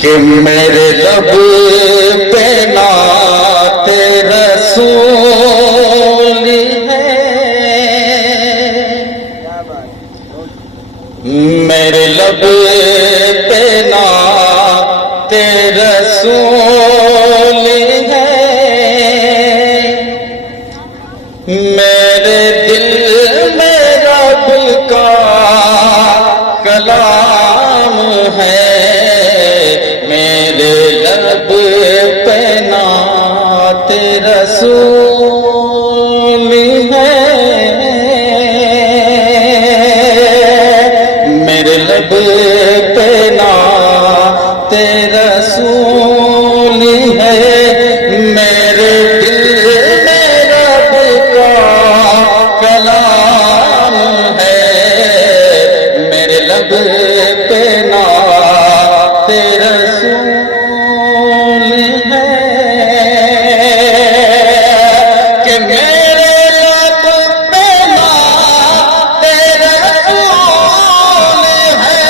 کہ میرے لب پہ نعت رسول ہے، میرے لب پہ نعت رسول ہے، میرے دل میں رب کا کلام ہے، میرے لب پہ نعت رسول ہے، میرے لب پہ نعت رسول ہے، میرے دل میں رب کا کلام ہے، میرے لب پہ نعت رسول ہے، کہ میرے لب پہ نعت رسول ہے،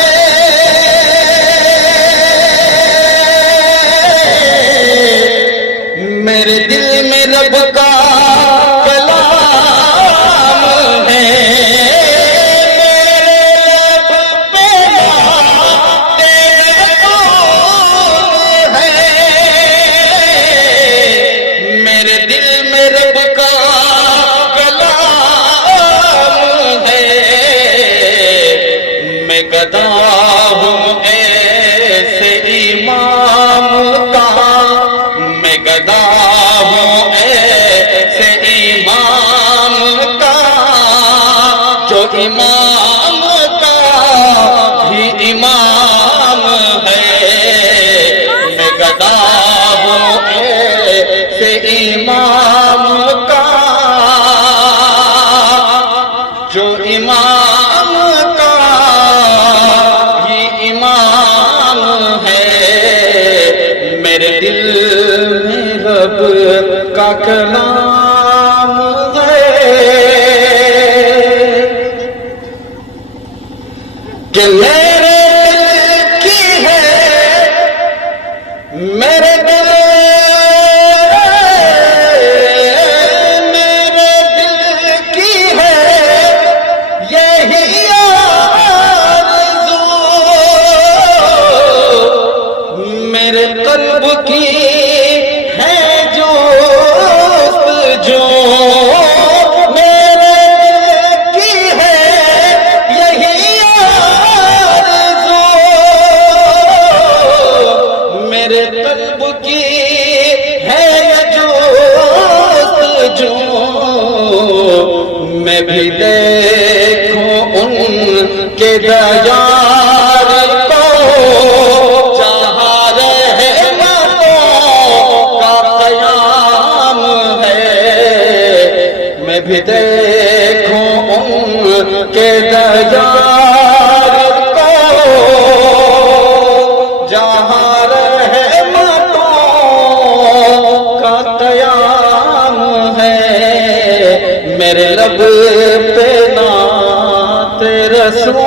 میرے دل میں رب کا کلام ہے، میرے لب پہ نعت رسول ہے، میرے دل میں رب کا کلام ہے، میں گدا ہوں ایسے امام کا، میں گدا ہوں ایسے امام کا، جو امام کا بھی امام ہے، میں گدا ہوں ایسے امام کا، جو امام کا بھی امام ہے، میرے دل میں رب کا کلام ہے، کہ میرے دل کی ہے، میرے دل کی ہے یہی آرزو، میرے قلب کی ہے جستجو، میرے دل کی ہے یہی آرزو، میرے قلب کی ہے جستجو، میں بھی دیکھوں ان کے دیار کو، جہاں رحمتوں کا قیام ہے، میں بھی دیکھوں ان کے دیار کو، جہاں رحمتوں کا قیام ہے، میرے لب پہ نعت رسول